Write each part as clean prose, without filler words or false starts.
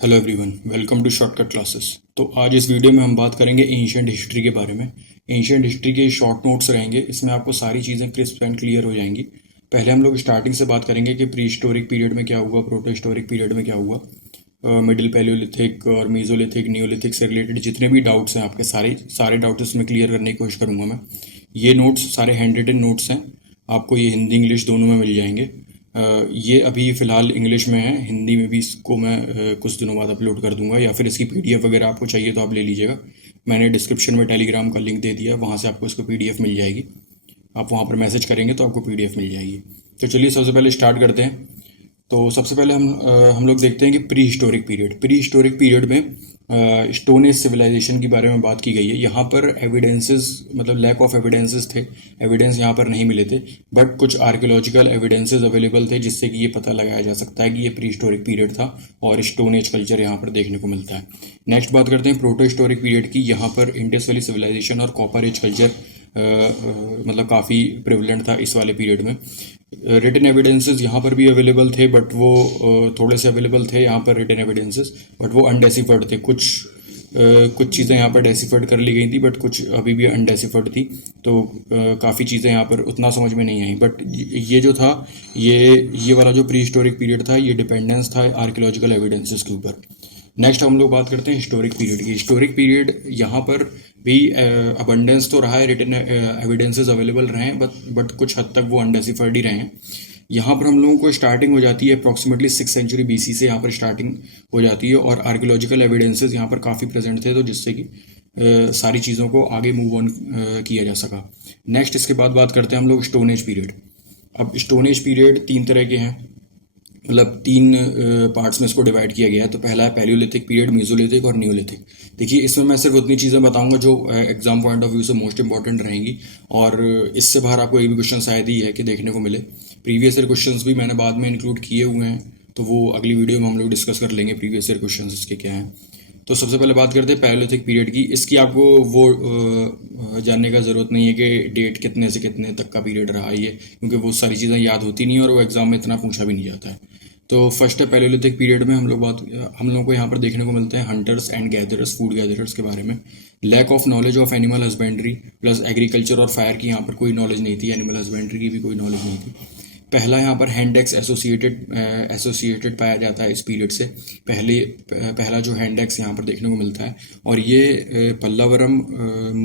Hello everyone, welcome to shortcut classes. तो आज इस वीडियो में हम बात करेंगे एंशियंट हिस्ट्री के बारे में। एंशियंट हिस्ट्री के शॉर्ट नोट्स रहेंगे, इसमें आपको सारी चीज़ें क्रिस्प एंड क्लियर हो जाएंगी। पहले हम लोग स्टार्टिंग से बात करेंगे कि प्री हिस्टोरिक पीरियड में क्या हुआ, प्रोटो हिस्टोरिक पीरियड में क्या हुआ, मिडिल पैलियोलिथिक और मीजोलिथिक नियोलिथिक से रिलेटेड जितने भी डाउट्स हैं आपके सारे सारे डाउट्स इसमें क्लियर करने की कोशिश करूंगा मैं। ये नोट्स सारे हैंड रिटन नोट्स हैं, आपको ये हिंदी इंग्लिश दोनों में मिल जाएंगे। ये अभी फ़िलहाल इंग्लिश में है, हिंदी में भी इसको मैं कुछ दिनों बाद अपलोड कर दूंगा, या फिर इसकी पीडीएफ वगैरह आपको चाहिए तो आप ले लीजिएगा। मैंने डिस्क्रिप्शन में टेलीग्राम का लिंक दे दिया है, वहाँ से आपको इसको पीडीएफ मिल जाएगी। आप वहाँ पर मैसेज करेंगे तो आपको पीडीएफ मिल जाएगी। तो चलिए सबसे पहले स्टार्ट करते हैं। तो सबसे पहले हम लोग देखते हैं कि pre historic period. Pre historic period में स्टोन एज सिविलाइजेशन के बारे में बात की गई है। यहाँ पर एविडेंसेस मतलब लैक ऑफ एविडेंसेस थे, एविडेंस यहाँ पर नहीं मिले थे, बट कुछ आर्कियोलॉजिकल एविडेंसेस अवेलेबल थे जिससे कि ये पता लगाया जा सकता है कि ये प्री हिस्टोरिक पीरियड था और स्टोन एज कल्चर यहाँ पर देखने को मिलता है। नेक्स्ट बात करते हैं प्रोटो हिस्टोरिक पीरियड की। यहाँ पर इंडस वैली सिविलाइजेशन और कॉपर एज कल्चर मतलब काफ़ी प्रिवलेंट था इस वाले पीरियड में। रिटन एविडेंसेस यहाँ पर भी अवेलेबल थे, बट वो थोड़े से अवेलेबल थे यहाँ पर रिटन एविडेंसेस, बट वो अनडेसिफर्ड थे। कुछ चीज़ें यहाँ पर डेसिफर्ड कर ली गई थी, बट कुछ अभी भी अनडेसिफर्ड थी। तो काफ़ी चीज़ें यहाँ पर उतना समझ में नहीं आई, बट ये जो था, ये वाला जो प्री हिस्टोरिक पीरियड था, ये डिपेंडेंस था आर्कियोलॉजिकल एविडेंसेस के ऊपर। नेक्स्ट हम लोग बात करते हैं हिस्टोरिक पीरियड की। हिस्टोरिक पीरियड यहाँ पर भी अबंडेंस तो रहा है, रिटन एविडेंसेस अवेलेबल रहे हैं, बट कुछ हद तक वो अनडेसिफर्ड ही रहे हैं। यहाँ पर हम लोगों को स्टार्टिंग हो जाती है अप्रॉक्सीमेटली 6th सेंचुरी बीसी से, यहाँ पर स्टार्टिंग हो जाती है और आर्कियोलॉजिकल एविडेंसेस यहाँ पर काफ़ी प्रेजेंट थे, तो जिससे कि सारी चीज़ों को आगे मूव ऑन किया जा सका। नेक्स्ट इसके बाद बात करते हैं हम लोग स्टोन एज पीरियड। अब स्टोन एज पीरियड तीन तरह के हैं, मतलब तीन पार्ट्स में इसको डिवाइड किया गया है। तो पहला है पैलियोलिथिक पीरियड, मीजोलिथिक और नियोलिथिक। देखिए, इसमें मैं सिर्फ उतनी चीज़ें बताऊंगा जो एग्जाम पॉइंट ऑफ व्यू से मोस्ट इंपॉर्टेंट रहेंगी, और इससे बाहर आपको एक भी क्वेश्चन शायद ही है कि देखने को मिले। प्रीवियस ईयर क्वेश्चंस भी मैंने बाद में इंक्लूड किए हुए हैं, तो वो अगली वीडियो में हम लोग डिस्कस कर लेंगे प्रीवियस ईयर क्वेश्चंस इसके क्या हैं। तो सबसे पहले बात करते हैं पैलियोलिथिक पीरियड की। इसकी आपको वो जानने का ज़रूरत नहीं है कि डेट कितने से कितने तक का पीरियड रहा है ये, क्योंकि वो सारी चीज़ें याद होती नहीं है और वो एग्जाम में इतना पूछा भी नहीं जाता है। तो फर्स्ट है पैलियोलिथिक पीरियड में हम लोगों को यहाँ पर देखने को मिलते हैं hunters and gatherers, food gatherers के बारे में। Lack of knowledge of animal husbandry plus agriculture और फायर की यहाँ पर कोई नॉलेज नहीं थी, एनिमल हस्बेंड्री की भी कोई नॉलेज नहीं थी। पहला यहाँ पर हैंडेक्स एसोसिएटेड पाया जाता है इस पीरियड से। पहला जो हैंडेक्स यहाँ पर देखने को मिलता है, और ये पल्लावरम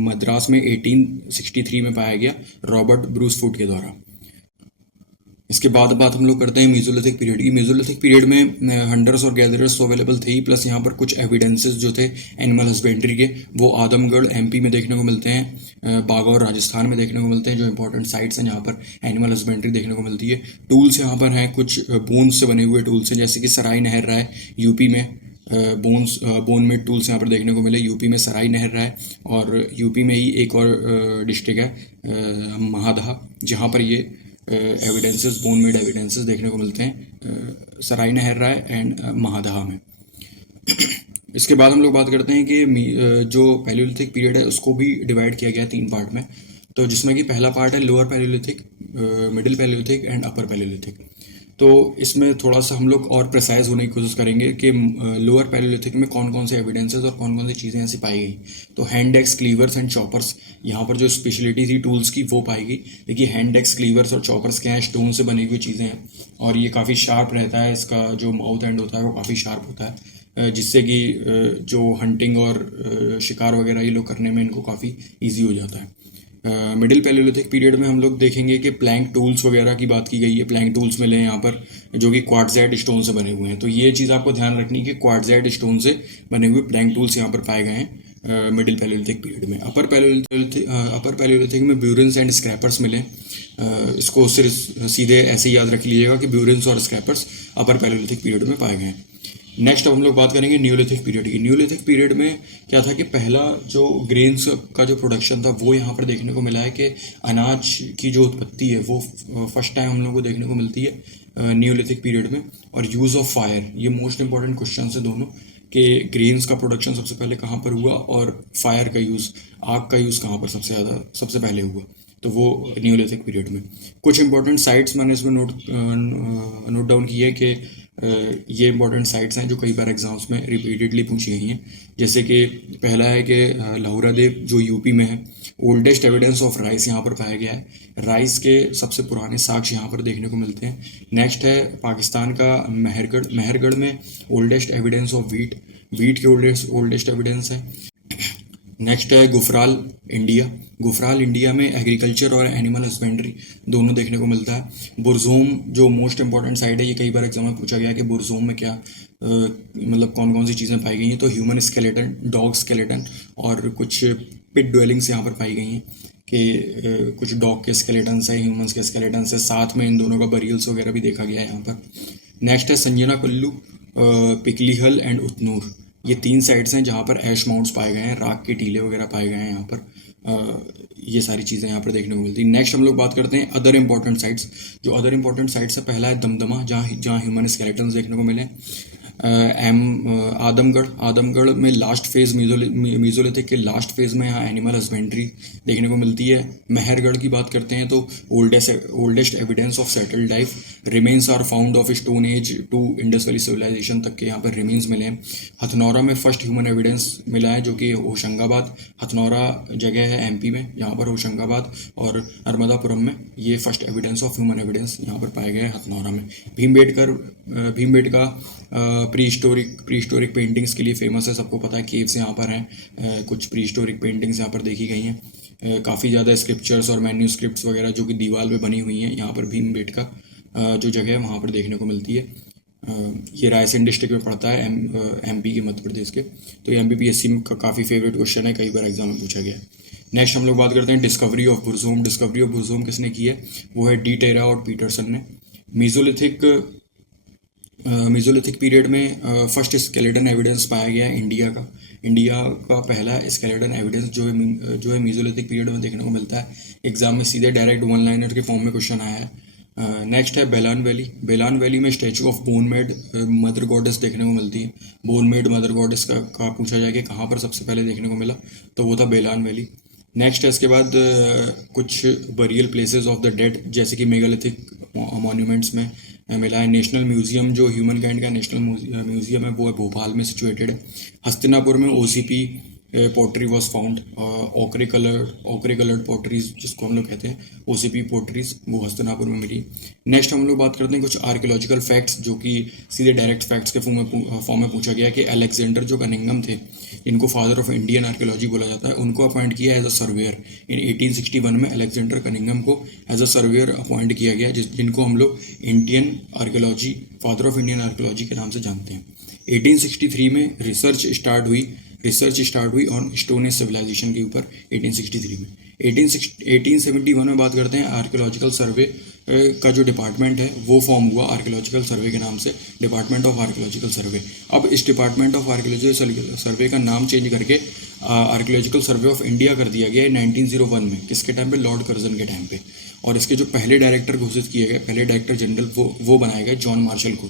मद्रास में 1863 में पाया गया रॉबर्ट ब्रूस फूड के द्वारा। इसके बाद बात हम लोग करते हैं मेसोलिथिक पीरियड की। मेसोलिथिक पीरियड में हंटर्स और गैदरर्स तो अवेलेबल थे ही, प्लस यहाँ पर कुछ एविडेंसेस जो थे एनिमल हस्बेंड्री के, वो आदमगढ़ एमपी में देखने को मिलते हैं, बागौर राजस्थान में देखने को मिलते हैं, जो इंपॉर्टेंट साइट्स हैं जहाँ पर एनिमल हस्बेंड्री देखने को मिलती है। टूल्स यहाँ पर हैं, कुछ बोन्स से बने हुए टूल्स हैं, जैसे कि सराय नहर रहा है यूपी में, बोन मेड टूल्स यहाँ पर देखने को मिले। यूपी में सराय नहर रहा है, और यूपी में ही एक और डिस्ट्रिक्ट है महादहा, जहाँ पर ये एविडेंसेस, बोन मेड एविडेंसेस देखने को मिलते हैं सराय नहर राय एंड महादहा में। इसके बाद हम लोग बात करते हैं कि जो पैलियोलिथिक पीरियड है उसको भी डिवाइड किया गया तीन पार्ट में। तो जिसमें कि पहला पार्ट है lower Palaeolithic, middle Palaeolithic and upper Palaeolithic. तो इसमें थोड़ा सा हम लोग और प्रिसाइज होने की कोशिश करेंगे कि लोअर पैलियोलिथिक में कौन कौन से एविडेंसेस और कौन कौन सी चीज़ें ऐसी पाई गई। तो हैंड एक्स, क्लीवर्स एंड चॉपर्स, यहाँ पर जो स्पेशलिटी थी टूल्स की वो पाई गई। देखिए, हैंड एक्स, क्लीवर्स और चॉपर्स क्या हैं, स्टोन से बनी हुई चीज़ें हैं, और ये काफ़ी शार्प रहता है, इसका जो माउथ एंड होता है वो काफ़ी शार्प होता है, जिससे कि जो हंटिंग और शिकार वगैरह ये लोग करने में इनको काफ़ी ईजी हो जाता है। मिडिल पैलियोलिथिक पीरियड में हम लोग देखेंगे कि प्लैंक टूल्स वगैरह की बात की गई है। प्लैंक टूल्स मिले हैं यहाँ पर, जो कि क्वार्ट्जाइट स्टोन से बने हुए हैं। तो ये चीज़ आपको ध्यान रखनी है कि क्वार्ट्जाइट स्टोन से बने हुए प्लैंक टूल्स यहाँ पर पाए गए हैं मिडिल पैलियोलिथिक पीरियड में। अपर पैलियोलिथिक में ब्यूरिन्स एंड स्क्रैपर्स मिले। इसको सिर्फ सीधे ऐसे ही याद रख लीजिएगा कि ब्यूरिन्स और स्क्रैपर्स अपर पैलियोलिथिक पीरियड में पाए गए हैं। नेक्स्ट अब हम लोग बात करेंगे न्यूलिथिक पीरियड की। न्यूलिथिक पीरियड में क्या था कि पहला जो ग्रेन्स का जो प्रोडक्शन था वो यहाँ पर देखने को मिला है कि अनाज की जो उत्पत्ति है वो फर्स्ट टाइम हम लोग को देखने को मिलती है न्यूलिथिक पीरियड में। और यूज़ ऑफ फायर, ये मोस्ट इंपॉर्टेंट क्वेश्चन है दोनों, कि ग्रेन्स का प्रोडक्शन सबसे पहले कहाँ पर हुआ और फायर का यूज़, आग का यूज़ कहाँ पर सबसे पहले हुआ। तो वो न्यूलिथिक पीरियड में कुछ इंपॉर्टेंट साइट्स मैंने इसमें नोट डाउन की है कि ये इंपॉर्टेंट साइट्स हैं जो कई बार एग्जाम्स में रिपीटेडली पूछी गई हैं। जैसे कि पहला है कि लाहौरा देव जो यूपी में है, ओल्डेस्ट एविडेंस ऑफ राइस यहाँ पर पाया गया है। राइस के सबसे पुराने साक्ष्य यहाँ पर देखने को मिलते हैं। नेक्स्ट है पाकिस्तान का महरगढ़। महरगढ़ में oldest evidence of wheat, wheat के ओल्डेस्ट एविडेंस है। नेक्स्ट है गुफराल इंडिया। गुफराल इंडिया में एग्रीकल्चर और एनिमल हस्बेंड्री दोनों देखने को मिलता है। बुरज़ोम जो मोस्ट इंपॉर्टेंट साइट है, ये कई बार एग्जाम में पूछा गया कि बुरज़ोम में क्या मतलब कौन कौन सी चीज़ें पाई गई हैं। तो ह्यूमन स्केलेटन, डॉग स्केलेटन और कुछ पिट ड्वेलिंग्स यहाँ पर पाई गई हैं कि कुछ डॉग के स्केलेटन्स है, ह्यूमंस के स्केलेटन्स है, साथ में इन दोनों का बरियल्स वगैरह भी देखा गया है यहाँ पर। नेक्स्ट है संजना कुल्लू, पिकलीहल एंड उतनूर। ये 3 साइट्स हैं जहाँ पर ऐश माउंट्स पाए गए हैं, राख के टीले वगैरह पाए गए हैं यहाँ पर। ये सारी चीज़ें यहाँ पर देखने को मिलती हैं। नेक्स्ट हम लोग बात करते हैं अदर इंपॉर्टेंट साइट्स। जो अदर इंपॉर्टेंट साइट्स है, पहला है दमदमा, जहाँ ह्यूमन स्केलेटन्स देखने को मिले। आदमगढ़, आदमगढ़ में लास्ट फेज मीजोलिथिक के लास्ट फेज में यहाँ एनिमल हस्बेंड्री देखने को मिलती है। महरगढ़ की बात करते हैं तो oldest evidence of settled life, remains are found of stone age to Indus valley civilisation तक के यहाँ पर रिमेन्स मिले हैं। हथनौरा में फर्स्ट ह्यूमन एविडेंस मिला है जो कि होशंगाबाद, हथनौरा जगह है एमपी में, यहाँ पर होशंगाबाद और नर्मदापुरम में ये first evidence of human evidence यहाँ पर पाए गए हथनौरा में। भीमबेटका प्री हिस्टोरिक पेंटिंग्स के लिए फेमस है, सबको पता है। केव्स यहाँ पर हैं, कुछ प्री हिस्टोरिक पेंटिंग्स यहाँ पर देखी गई हैं। काफ़ी ज़्यादा स्क्रिप्चर्स और मैन्यूस्क्रिप्ट्स वगैरह जो कि दीवार पे बनी हुई हैं यहाँ पर भीमबेटका जो जगह है वहाँ पर देखने को मिलती है। ये रायसेन डिस्ट्रिक्ट में पड़ता है, एमपी के, मध्य प्रदेश के। तो ये एमपीपीएससी का काफ़ी फेवरेट क्वेश्चन है, कई बार एग्जाम में पूछा गया है। नेक्स्ट हम लोग बात करते हैं डिस्कवरी ऑफ बुरज़ोम। डिस्कवरी ऑफ बुरज़ोम किसने की है? वो है डी टेरा और पीटरसन ने। मीजोलिथिक पीरियड में फर्स्ट स्केलेटन एविडेंस पाया गया है इंडिया का पहला स्केलेटन एविडेंस जो है मीजोलिथिक पीरियड में देखने को मिलता है। एग्जाम में सीधे डायरेक्ट वन लाइनर के फॉर्म में क्वेश्चन आया है। नेक्स्ट है बेलान वैली। बेलान वैली में statue of bone made mother goddess देखने को मिलती है। बोन मेड मदर गॉडेस का पूछा जाए कि कहाँ पर सबसे पहले देखने को मिला, तो वो था बेलान वैली। नेक्स्ट है इसके बाद कुछ burial places of the dead, जैसे कि मेगालिथिक मॉन्यूमेंट्स में मिला है। नेशनल म्यूजियम जो ह्यूमन काइंड का नेशनल म्यूजियम है वो है भोपाल में सिचुएटेड है। हस्तिनापुर में ओसीपी पोट्री वॉज फाउंड, ओकरे कलर्ड पोट्रीज जिसको हम लोग कहते हैं, ओसीपी पोट्रीज, वो हस्तिनापुर में मिली। नेक्स्ट हम लोग बात करते हैं कुछ आर्कियोलॉजिकल फैक्ट्स जो कि सीधे डायरेक्ट फैक्ट्स के फॉर्म में पूछा गया कि अलेक्जेंडर जो कनिंघम थे, इनको फादर ऑफ इंडियन आर्कियोलॉजी बोला जाता है, उनको अपॉइंट किया एज अ सर्वेयर इन 1861 में। अलेक्जेंडर कनिंघम को एज अ सर्वेयर अपॉइंट किया गया, जिनको हम लोग Indian archaeology, father of Indian archaeology के नाम से जानते हैं। 1863 में रिसर्च स्टार्ट हुई ऑन स्टोन एज सिविलाइजेशन के ऊपर 1863 में। 1871 में बात करते हैं, आर्कियोलॉजिकल सर्वे का जो डिपार्टमेंट है वो फॉर्म हुआ आर्कियोलॉजिकल सर्वे के नाम से, डिपार्टमेंट ऑफ आर्कियोलॉजिकल सर्वे। अब इस डिपार्टमेंट ऑफ आर्कियोलॉजिकल सर्वे का नाम चेंज करके आर्कियोलॉजिकल सर्वे ऑफ इंडिया कर दिया गया है 1901 में। किसके टाइम पे? लॉर्ड कर्जन के टाइम पे। और इसके जो पहले डायरेक्टर घोषित किए गए, पहले डायरेक्टर जनरल वो बनाए गए जॉन मार्शल को।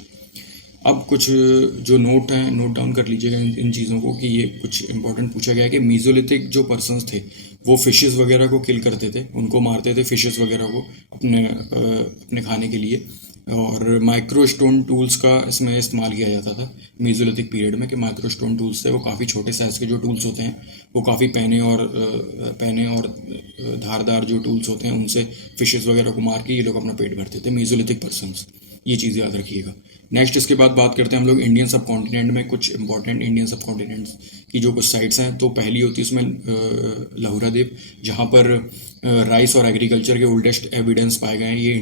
अब कुछ जो नोट हैं, नोट डाउन कर लीजिएगा इन चीज़ों को कि ये कुछ इंपॉर्टेंट पूछा गया है कि मीजोलिथिक जो पर्सन्स थे वो फिशेस वगैरह को किल करते थे, उनको मारते थे फिशेस वगैरह को अपने खाने के लिए। और माइक्रो स्टोन टूल्स का इसमें इस्तेमाल किया जाता था मीजोलिथिक पीरियड में, कि माइक्रो स्टोन टूल्स थे वो काफ़ी छोटे साइज़ के जो टूल्स होते हैं, वो काफ़ी पैने और धारदार जो टूल्स होते हैं उनसे फिशेस वगैरह को मार के ये लोग अपना पेट भरते थे, मीजोलिथिक पर्सन्स। ये चीज़ याद रखिएगा। नेक्स्ट इसके बाद बात करते हैं हम लोग इंडियन सब कॉन्टिनेंट में कुछ इंपॉर्टेंट इंडियन सब कॉन्टिनेंट्स की जो कुछ साइट्स हैं। तो पहली होती है उसमें लाहौरा देव, जहाँ पर राइस और एग्रीकल्चर के ओल्डेस्ट एविडेंस पाए गए हैं। ये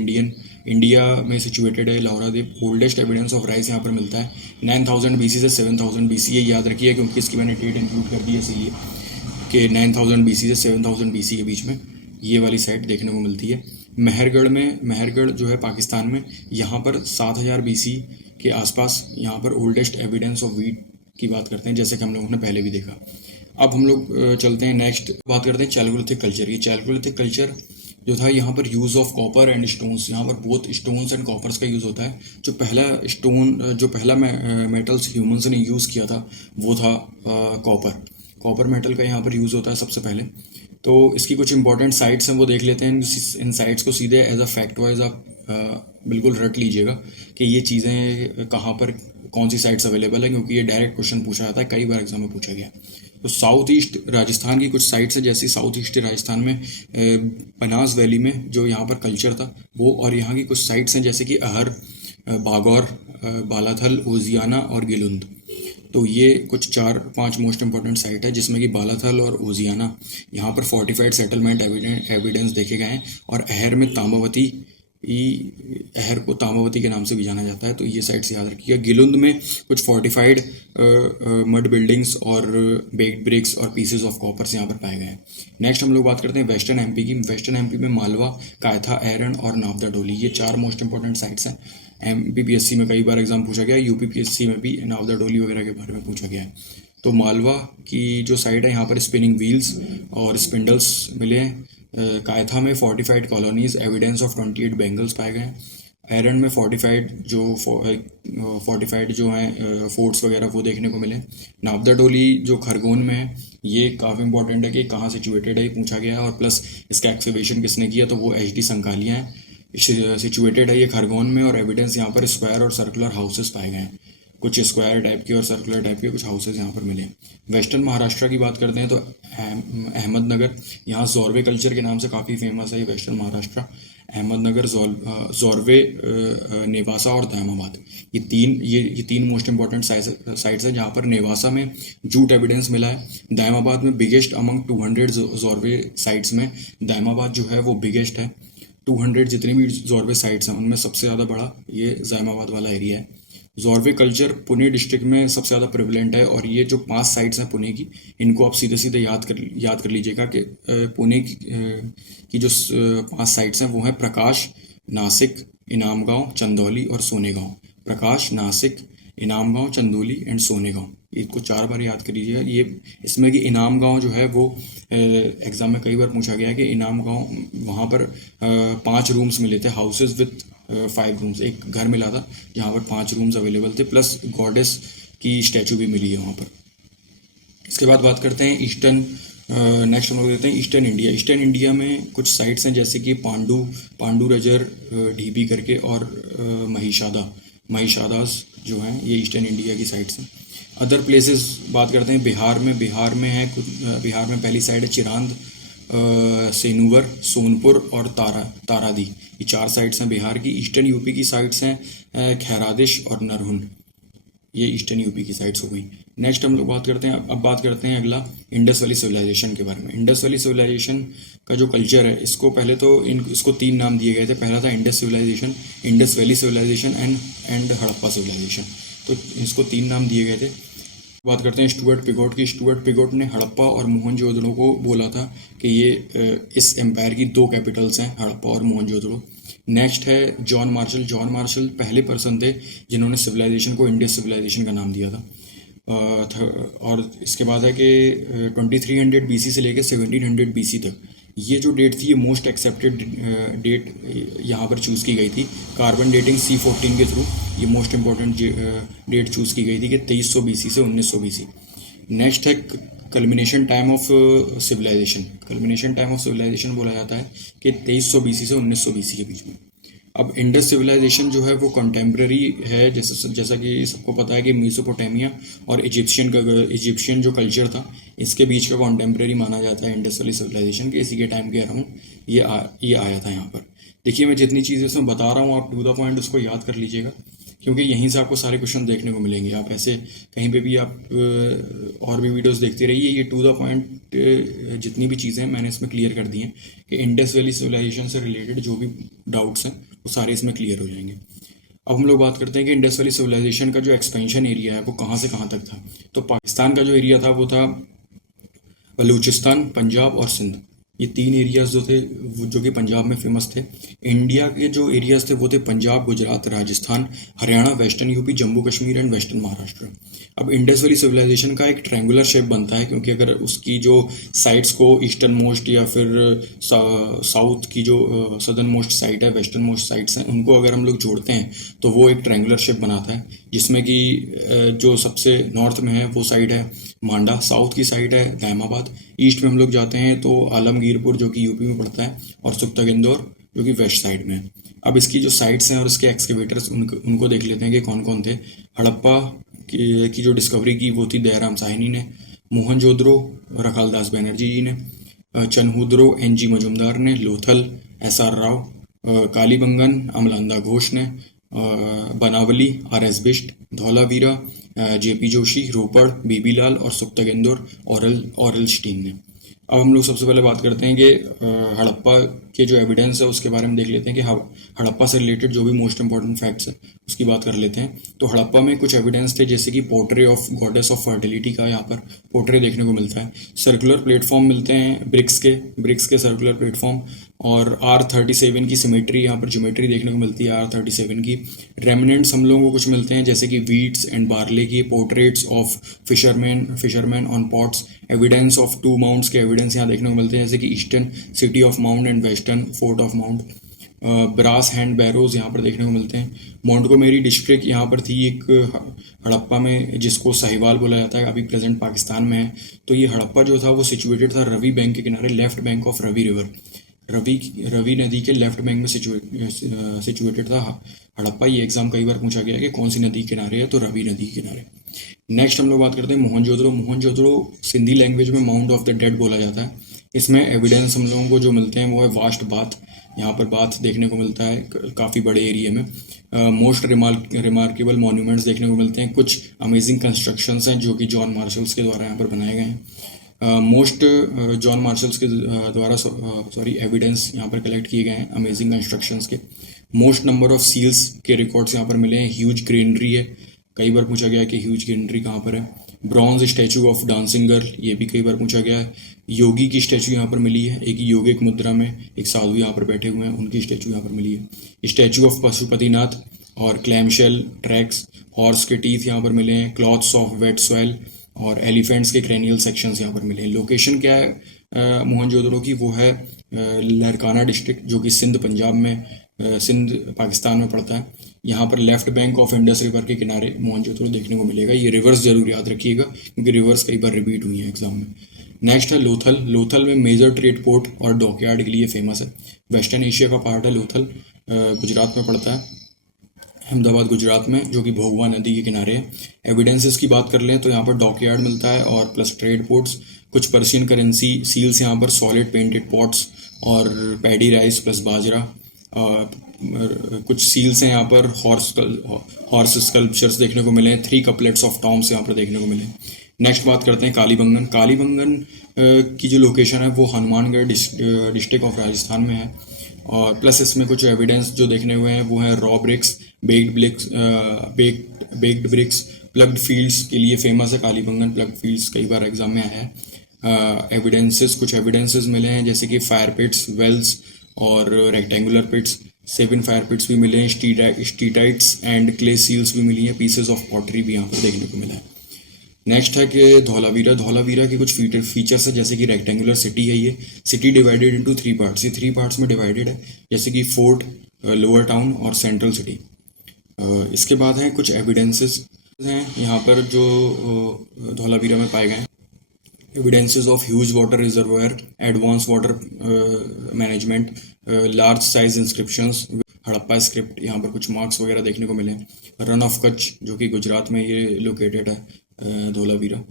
इंडिया में सिचुएटेड है लाहौरा देव। ओल्डेस्ट एविडेंस ऑफ राइस यहाँ पर मिलता है 9000 BC से 7000 BC। ये याद रखिए क्योंकि इसकी मैंने डेट इंक्लूड कर दी है, इसलिए कि 9000 BC से 7000 BC के बीच में ये वाली साइट देखने को मिलती है। महरगढ़ जो है पाकिस्तान में, यहाँ पर 7000 BC के आसपास यहाँ पर ओल्डेस्ट एविडेंस ऑफ वीट की बात करते हैं, जैसे कि हम लोगों ने पहले भी देखा। अब हम लोग चलते हैं नेक्स्ट, बात करते हैं चैल्कोलिथिक कल्चर। ये चैल्कोलिथिक कल्चर जो था, यहाँ पर use of copper and stones, यहाँ पर बोथ स्टोन्स एंड कॉपर्स का यूज़ होता है। जो पहला मेटल्स ह्यूमंस ने यूज़ किया था वो था कॉपर। कॉपर मेटल का यहाँ पर यूज़ होता है सबसे पहले। तो इसकी कुछ इंपॉर्टेंट साइट्स हैं वो देख लेते हैं। इन साइट्स को सीधे एज अ फैक्ट वाइज आप बिल्कुल रट लीजिएगा कि ये चीज़ें कहाँ पर कौन सी साइट्स अवेलेबल है, क्योंकि ये डायरेक्ट क्वेश्चन पूछा जाता है, कई बार एग्जाम में पूछा गया। तो साउथ ईस्ट राजस्थान की कुछ साइट्स हैं, जैसे साउथ ईस्ट राजस्थान में बनास वैली में जो यहाँ पर कल्चर था वो, और यहाँ की कुछ साइट्स हैं जैसे कि अहर, बागौर, बालाथल, ओजियाना और गिलुंद। तो ये कुछ 4-5 मोस्ट इंपॉर्टेंट साइट है, जिसमें कि बालाथल और ओजियाना यहाँ पर फोर्टिफाइड सेटलमेंट एविडेंस देखे गए हैं, और अहर में ताम्रवती, अहर को ताम्रवती के नाम से भी जाना जाता है। तो ये साइट्स याद रखिएगा। गिलुंद में कुछ फोर्टिफाइड मड बिल्डिंग्स और बेक्ड ब्रिक्स और पीसेज ऑफ कॉपर्स यहाँ पर पाए गए हैं। नेक्स्ट हम लोग बात करते हैं वेस्टर्न एमपी की। वेस्टर्न एमपी में मालवा, कायथा, एरन और नावदा डोली, ये 4 मोस्ट इंपॉर्टेंट साइट्स हैं। एमपीपीएससी में कई बार एग्जाम पूछा गया, यूपीपीएससी में भी नावदा डोली वगैरह के बारे में पूछा गया है। तो मालवा की जो साइट है यहाँ पर स्पिनिंग व्हील्स और स्पिंडल्स मिले हैं। कायथा में fortified colonies, evidence of 28 bangles पाए गए हैं। एरन में फोर्टिफाइड जो हैं फोर्ट्स वगैरह वो देखने को मिले। नावदा डोली जो खरगोन में है, ये काफ़ी इंपॉर्टेंट है कि कहाँ सिचुएटेड है, ये पूछा गया है, और प्लस इसका एक्सकवेशन किसने किया, तो वो एच डी संकालिया हैं। सिचुएटेड है ये खरगोन में, और एविडेंस यहाँ पर स्क्वायर और सर्कुलर हाउसेस पाए गए हैं। कुछ स्क्वायर टाइप के और सर्कुलर टाइप के कुछ हाउसेज यहाँ पर मिले। वेस्टर्न महाराष्ट्र की बात करते हैं तो अहमदनगर, यहाँ जोरवे कल्चर के नाम से काफ़ी फेमस है ये वेस्टर्न महाराष्ट्र। अहमदनगर, जोरवे, नेवासा और दायमाबाद, ये तीन मोस्ट इंपॉर्टेंट साइट्स हैं जहाँ पर नेवासा में जूट एविडेंस मिला है। दायमाबाद में बिगेस्ट अमंग 200 जोरवे साइट्स में दायमाबाद जो है वो बिगेस्ट है। 200 जितनी भी जोरवे साइट्स हैं उनमें सबसे ज़्यादा बड़ा ये दायमाबाद वाला एरिया है। जोरवे कल्चर पुणे डिस्ट्रिक्ट में सबसे ज़्यादा प्रेवलेंट है, और ये जो 5 साइट्स हैं पुणे की, इनको आप सीधे सीधे याद कर लीजिएगा कि पुणे की जो 5 साइट्स हैं वो हैं प्रकाश, नासिक, इनामगांव, चंदौली और सोनेगांव। प्रकाश, नासिक, इनामगांव, चंदौली एंड सोनेगांव, इसको 4 बार याद कर लीजिएगा। ये इसमें कि इनामगांव जो है वो एग्जाम में कई बार पूछा गया है कि इनामगांव, वहाँ पर 5 रूम्स मिले थे, हाउसेज विथ 5 रूम्स, एक घर मिला था जहाँ पर 5 रूम्स अवेलेबल थे, प्लस गॉडेस की स्टैचू भी मिली है वहाँ पर। इसके बाद बात करते हैं ईस्टर्न। नेक्स्ट हम लोग देखते हैं ईस्टर्न इंडिया। ईस्टर्न इंडिया में कुछ साइट्स हैं जैसे कि पांडुरजर, ढीबी करके, और महिषादास जो हैं, ये ईस्टर्न इंडिया की साइट्स हैं। अदर प्लेसेस बात करते हैं बिहार में बिहार में पहली साइड है चिरांद, सेनुवर, सोनपुर और तारादी, ये 4 साइट्स हैं बिहार की। ईस्टर्न यूपी की साइट्स हैं खैरादिश और नरहुन, ये ईस्टर्न यूपी की साइट्स हो गई। नेक्स्ट हम लोग बात करते हैं, अब बात करते हैं अगला इंडस वैली सिविलाइजेशन के बारे में। इंडस वैली सिविलाइजेशन का जो कल्चर है, इसको पहले तो इसको 3 नाम दिए गए थे। पहला था Indus civilisation, Indus valley civilisation and Harappa civilisation. तो इसको 3 नाम दिए गए थे। बात करते हैं स्टुअर्ट पिगोट की। स्टुअर्ट पिगोट ने हड़प्पा और मोहनजोदड़ो को बोला था कि ये इस एम्पायर की 2 कैपिटल्स हैं, हड़प्पा और मोहनजोदड़ो। नेक्स्ट है जॉन मार्शल। जॉन मार्शल पहले पर्सन थे जिन्होंने सिविलाइजेशन को इंडस सिविलाइजेशन का नाम दिया था। और इसके बाद है कि 2300 BC से लेकर 1700 BC तक, ये जो डेट थी ये मोस्ट एक्सेप्टेड डेट यहाँ पर चूज़ की गई थी। कार्बन डेटिंग C14 के थ्रू ये मोस्ट इंपॉर्टेंट डेट चूज़ की गई थी कि 2300 BC से 1900 BC। नेक्स्ट है culmination time of civilisation. Culmination time of civilisation बोला जाता है कि 2300 BC से 1900 BC के बीच में। अब इंडस सिविलाइजेशन जो है वो कंटेम्प्रेरी है, जैसा कि सबको पता है कि मेसोपोटामिया और इजिप्शियन जो कल्चर था, इसके बीच का कंटेम्प्रेरी माना जाता है इंडस वैली सिविलाइजेशन के। इसी के टाइम के अराउंड ये आया था यहाँ पर। देखिए मैं जितनी चीज़ें इसमें बता रहा हूँ, आप टू द पॉइंट उसको याद कर लीजिएगा, क्योंकि यहीं से आपको सारे क्वेश्चन देखने को मिलेंगे। आप ऐसे कहीं पे भी आप और भी वीडियोस देखते रहिए। ये टू द पॉइंट जितनी भी चीज़ें हैं मैंने इसमें क्लियर कर दी हैं कि इंडस वैली सिविलाइजेशन से रिलेटेड जो भी डाउट्स हैं वो सारे इसमें क्लियर हो जाएंगे। अब हम लोग बात करते हैं कि इंडस वैली सिविलाइजेशन का जो एक्सपेंशन एरिया है वो कहाँ से कहाँ तक था। तो पाकिस्तान का जो एरिया था वो था बलूचिस्तान, पंजाब और सिंध। ये 3 एरियाज जो थे जो कि पंजाब में फेमस थे। इंडिया के जो एरियाज थे वो थे Punjab, Gujarat, Rajasthan, Haryana, western UP, Jammu Kashmir and western Maharashtra. अब इंडस वैली सिविलाइजेशन का एक ट्रायंगुलर शेप बनता है, क्योंकि अगर उसकी जो साइड्स को ईस्टर्न मोस्ट या फिर साउथ की जो सदर्न मोस्ट साइड है, वेस्टर्न मोस्ट साइड्स हैं, उनको अगर हम लोग जोड़ते हैं तो वो एक ट्रायंगुलर शेप बनाता है, जिसमें कि जो सबसे नॉर्थ में है वो साइड है मांडा, साउथ की साइड है दहमाबाद, ईस्ट में हम लोग जाते हैं तो आलमगीरपुर जो कि यूपी में पड़ता है, और सुक्ता इंदौर जो कि वेस्ट साइड में है। अब इसकी जो साइट्स हैं और इसके एक्सकेवेटर्स उनको देख लेते हैं कि कौन कौन थे। हड़प्पा की जो डिस्कवरी की वो थी दयाराम साहनी ने। मोहनजोदड़ो रखालदास बनर्जी जी ने। चनहूदरो एन जी मजुमदार ने। Lothal S R Rao. कालीबंगन अमलांदा घोष ने। Banawali R S Bisht. Dholavira JP Joshi. Ropar BB Lal और सुक्तगेंदोर ऑरल स्टीन ने। अब हम लोग सबसे पहले बात करते हैं कि हड़प्पा के जो एविडेंस है उसके बारे में देख लेते हैं कि हड़प्पा से रिलेटेड जो भी मोस्ट इंपॉर्टेंट फैक्ट्स है उसकी बात कर लेते हैं। तो हड़प्पा में कुछ एविडेंस थे, जैसे कि portray of goddess of fertility का यहाँ पर पोर्ट्रे देखने को मिलता है। सर्कुलर प्लेटफॉर्म मिलते हैं ब्रिक्स के सर्कुलर प्लेटफॉर्म, और R37 की सिमेट्री, यहाँ पर ज्योमेट्री देखने को मिलती है R37 की। रेमिनेंट्स हम लोगों को कुछ मिलते हैं, जैसे कि वीट्स एंड बार्ले की। Portraits of fisherman on pots. Evidence of 2 mounds के एविडेंस यहाँ देखने को मिलते हैं, जैसे कि eastern city of mound and western fort of mound. Brass hand barrows यहाँ पर देखने को मिलते हैं। मोंटगोमेरी डिस्ट्रिक्ट यहाँ पर थी एक हड़प्पा में, जिसको साहिवाल बोला जाता है, अभी प्रेजेंट पाकिस्तान में है। तो ये हड़प्पा जो था वो सिचुएटेड था रवि बैंक के किनारे, left bank of Ravi river. Ravi नदी के लेफ्ट बैंक में सिचुएटेड था हड़प्पा। ये एग्जाम कई बार पूछा गया है कि कौन सी नदी के किनारे है, तो रवि नदी के किनारे। नेक्स्ट हम लोग बात करते हैं मोहनजोदड़ो सिंधी लैंग्वेज में माउंट ऑफ द डेड बोला जाता है। इसमें एविडेंस हम लोगों को जो मिलते हैं वो है वास्ट बाथ। यहाँ पर बाथ देखने को मिलता है काफ़ी बड़े एरिया में। मोस्ट रिमार्केबल मॉन्यूमेंट्स देखने को मिलते हैं। कुछ अमेजिंग कंस्ट्रक्शंस हैं जो कि जॉन मार्शल्स के द्वारा यहाँ पर बनाए गए हैं। मोस्ट जॉन मार्शल्स के द्वारा एविडेंस यहाँ पर कलेक्ट किए गए हैं अमेजिंग कंस्ट्रक्शंस के। मोस्ट नंबर ऑफ सील्स के रिकॉर्ड्स यहाँ पर मिले हैं। ह्यूज ग्रेनरी है, कई बार पूछा गया है कि ह्यूज ग्रेनरी कहाँ पर है। Bronze statue of dancing girl, ये भी कई बार पूछा गया है। योगी की स्टैचू यहाँ पर मिली है, एक योगिक मुद्रा में एक साधु यहाँ पर बैठे हुए हैं, उनकी स्टैचू यहाँ पर मिली है। स्टैचू ऑफ पशुपतिनाथ और क्लैमशेल ट्रैक्स। हॉर्स के टीथ यहाँ पर मिले हैं। क्लॉथ्स ऑफ वेट सॉइल और एलिफेंट्स के क्रेनियल सेक्शंस यहाँ पर मिले हैं। लोकेशन क्या है मोहनजोदड़ो की, वो है लरकाना डिस्ट्रिक्ट, जो कि सिंध पंजाब में, सिंध पाकिस्तान में पड़ता है। यहाँ पर left bank of Indus river के किनारे मोहनजोदड़ो देखने को मिलेगा। ये रिवर्स जरूर याद रखिएगा, क्योंकि रिवर्स कई बार रिपीट हुई है एग्जाम में। नेक्स्ट है लोथल में मेजर ट्रेड पोर्ट और डॉकयार्ड के लिए फेमस है। वेस्टर्न एशिया का पार्ट है लोथल, गुजरात में पड़ता है, अहमदाबाद गुजरात में, जो कि भोगवा नदी के किनारे है। एविडेंसेस की बात कर लें तो यहाँ पर डॉकयार्ड मिलता है और प्लस ट्रेड पोर्ट्स। कुछ पर्शियन करेंसी सील्स यहाँ पर, सॉलिड पेंटेड पॉट्स और पैडी राइस प्लस बाजरा। कुछ सील्स हैं यहाँ पर, हॉर्स स्कल्पचर्स देखने को मिले हैं। 3 कपलेट्स ऑफ टॉम्स यहाँ पर देखने को मिले। नेक्स्ट बात करते हैं कालीबंगन की जो लोकेशन है वो हनुमानगढ़ डिस्ट्रिक्ट ऑफ राजस्थान में है। और प्लस इसमें कुछ एविडेंस जो देखने हुए हैं वो है raw bricks, baked bricks. Ploughed fields के लिए फेमस है कालीबंगन, प्लग्ड फील्ड्स कई बार एग्जाम में आया है। कुछ एविडेंसेस मिले हैं, जैसे कि फायर पिट्स, वेल्स और रेक्टेंगुलर पिट्स। 7 फायर पिट्स भी मिले हैं। स्टीटाइट्स एंड क्ले सील्स भी मिली हैं। पीसेस ऑफ पॉटरी भी यहाँ पर देखने को मिला है। नेक्स्ट है कि धौलावीरा के कुछ फीचर्स है, जैसे कि रेक्टेंगुलर सिटी है। ये सिटी डिवाइडेड इनटू 3 पार्ट्स, ये 3 पार्ट्स में डिवाइडेड है, जैसे कि फोर्ट, लोअर टाउन और सेंट्रल सिटी। इसके बाद हैं कुछ एविडेंसेस हैं यहाँ पर जो धौलावीरा में पाए गए हैं। Evidences of huge water reservoir, advance water management, large size inscriptions, Harappa script, यहाँ पर कुछ मार्क्स वगैरह देखने को मिले हैं। रन ऑफ कच्छ, जो कि गुजरात में ये लोकेटेड है धौलावीरा।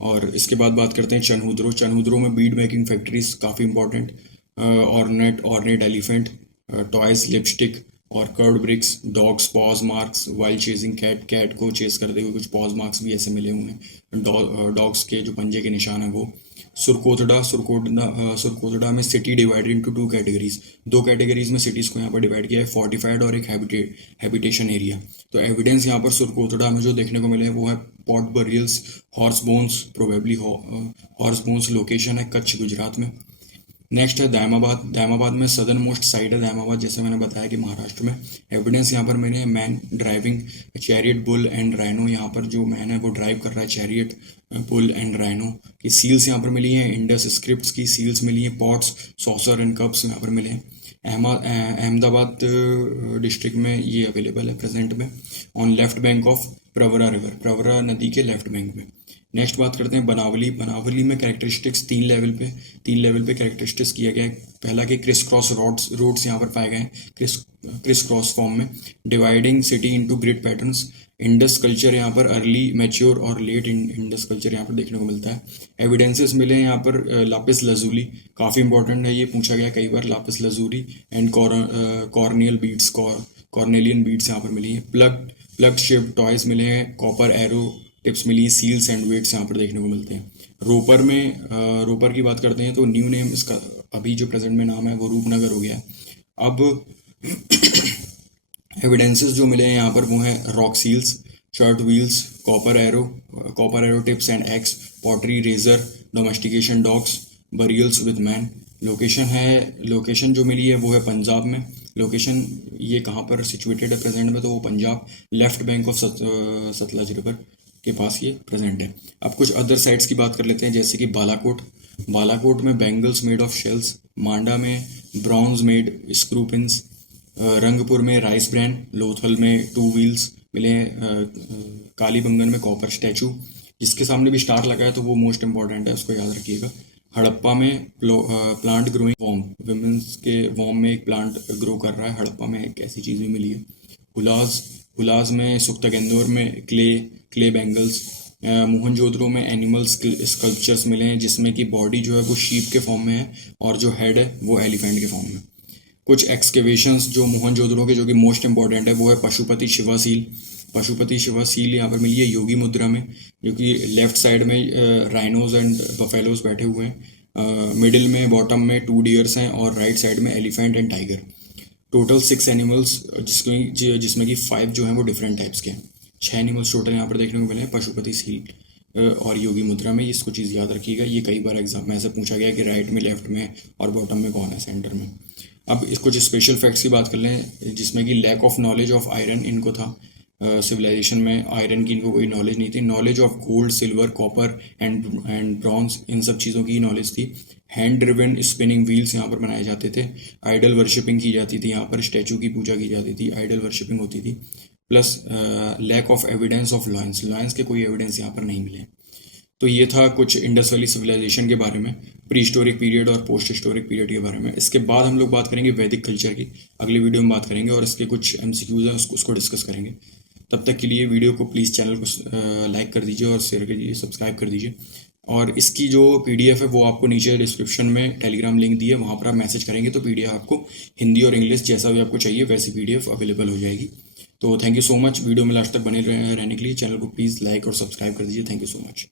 और इसके बाद बात करते हैं चनहूदरो में बीड मेकिंग फैक्ट्रीज काफ़ी important. Ornate elephant, toys lipstick और curved bricks, dogs paws marks while chasing cat को चेस करते हुए कुछ पॉज मार्क्स भी ऐसे मिले हुए हैं। डॉग्स के जो पंजे के निशान है वो। सुरकोतड़ा में city divided into 2 categories, 2 categories में सिटीज को यहाँ पर डिवाइड किया है, फोर्टिफाइड और एक हैबिटेशन एरिया। तो एविडेंस यहाँ पर सुरकोतड़ा में जो देखने को मिले हैं वो है pot burials, horse bones, probably horse bones location है कच्छ गुजरात में। नेक्स्ट है दायमाबाद। दायमाबाद में सदर्न मोस्ट साइड है दायमाबाद, जैसे मैंने बताया कि महाराष्ट्र में। एविडेंस यहाँ पर मैंने man driving chariot bull and rhino, यहाँ पर जो मैन है वो ड्राइव कर रहा है चैरियट बुल एंड राइनो की सील्स यहाँ पर मिली हैं। इंडस स्क्रिप्ट्स की सील्स मिली हैं। पॉट्स, सॉसर एंड कप्स यहाँ पर मिले हैं। अहमदाबाद डिस्ट्रिक्ट में ये अवेलेबल है प्रेजेंट में, on left bank of Pravara river, Pravara नदी के लेफ्ट बैंक में। नेक्स्ट बात करते हैं बनावली। बनावली में कैरेक्टरिस्टिक्स तीन लेवल पे कैरेक्टरिस्टिक्स किया गया है। पहला कि क्रिस क्रॉस रोड्स यहाँ पर पाए गए हैं, क्रिस क्रॉस फॉर्म में, dividing city into grid patterns. Indus culture यहाँ पर अर्ली, मैच्योर और लेट इंडस कल्चर यहाँ पर देखने को मिलता है। एविडेंसेस मिले हैं यहाँ पर लापिस लजूली, काफ़ी इंपॉर्टेंट है, ये पूछा गया कई बार, lapis lazuli and corneal beads, cornelian beads यहाँ पर मिली हैं। प्लग शेप्ड टॉयज मिले हैं। कॉपर एरो टिप्स मिली, सील्स एंड वेट्स यहाँ पर देखने को मिलते हैं। रोपर की बात करते हैं तो न्यू नेम इसका अभी जो प्रेजेंट में नाम है वो रूपनगर हो गया है। अब एविडेंसेस जो मिले हैं यहाँ पर वो हैं rock seals, shirt wheels, copper arrow tips and axe, pottery, razor, domestication dogs, burials with man. Location जो मिली है वो है पंजाब में। लोकेशन ये कहाँ पर सिचुएटेड है प्रेजेंट में, तो वो Punjab left bank of Sutlej river के पास ये प्रेजेंट है। अब कुछ अदर साइट्स की बात कर लेते हैं, जैसे कि बालाकोट में बैंगल्स मेड ऑफ शेल्स, मांडा में bronze made screw pins, Rangpur में राइस ब्रैन, लोथल में टू व्हील्स मिले हैं, कालीबंगन में कॉपर स्टैचू जिसके सामने भी स्टार लगा है, तो वो मोस्ट इंपॉर्टेंट है, उसको याद रखिएगा। हड़प्पा में प्लांट ग्रोइंग वॉर्म, विमेंस के वॉर्म में एक प्लांट ग्रो कर रहा है, हड़प्पा में एक ऐसी चीज़ भी मिली है। हुलाज में सुख्तागेंदोर में क्ले बैंगल्स, मोहनजोदड़ो में एनिमल्स स्कल्पचर्स मिले हैं जिसमें कि बॉडी जो है वो शीप के फॉर्म में है और जो हेड है वो एलिफेंट के फॉर्म में। कुछ एक्सकेवेशंस जो मोहनजोदड़ो के जो कि मोस्ट इंपॉर्टेंट है वो है पशुपति शिवा सील यहाँ पर मिली है योगी मुद्रा में, जो कि लेफ्ट साइड में राइनोज एंड बफेलोज बैठे हुए हैं, मिडिल में बॉटम में 2 डियर्स हैं और राइट साइड में elephant and tiger. Total 6 animals जिसमें कि 5 जो हैं वो डिफरेंट टाइप्स के हैं। 6 एनिमल्स टोटल यहाँ पर देखने को मिले हैं पशुपति सील और योगी मुद्रा में। इसको चीज़ याद रखिएगा, ये कई बार एग्जाम में ऐसे पूछा गया कि राइट में, लेफ्ट में और बॉटम में कौन है सेंटर में। अब कुछ स्पेशल फैक्ट्स की बात कर लें, जिसमें कि lack of knowledge of iron इनको था, सिविलाइजेशन में आयरन की इनको कोई नॉलेज नहीं थी। Knowledge of gold, silver, copper and bronze, इन सब चीज़ों की नॉलेज थी। हैंड ड्रिवन स्पिनिंग व्हील्स यहाँ पर बनाए जाते थे। आइडल वर्शिपिंग की जाती थी, यहाँ पर स्टैचू की पूजा की जाती थी, आइडल वर्शिपिंग होती थी। Plus lack of evidence of lions के कोई एविडेंस यहाँ पर नहीं मिले। तो ये था कुछ इंडस वैली सिविलाइजेशन के बारे में, प्री हिस्टोरिक पीरियड और पोस्ट हिस्टोरिक पीरियड के बारे में। इसके बाद हम लोग बात करेंगे वैदिक कल्चर की, अगले वीडियो में बात करेंगे और इसके कुछ MCQs हैं उसको डिस्कस करेंगे। तब तक के लिए वीडियो को प्लीज़ चैनल को लाइक कर दीजिए और शेयर कीजिए, सब्सक्राइब कर दीजिए। और इसकी जो PDF है वो आपको नीचे डिस्क्रिप्शन में टेलीग्राम लिंक दी है, वहाँ पर आप मैसेज करेंगे तो PDF आपको हिंदी और इंग्लिश जैसा भी आपको चाहिए वैसी PDF अवेलेबल हो जाएगी। तो thank you so much, video में लास्ट तक बने रहने के लिए। चैनल को प्लीज़ लाइक और सब्सक्राइब कर दीजिए। Thank you so much.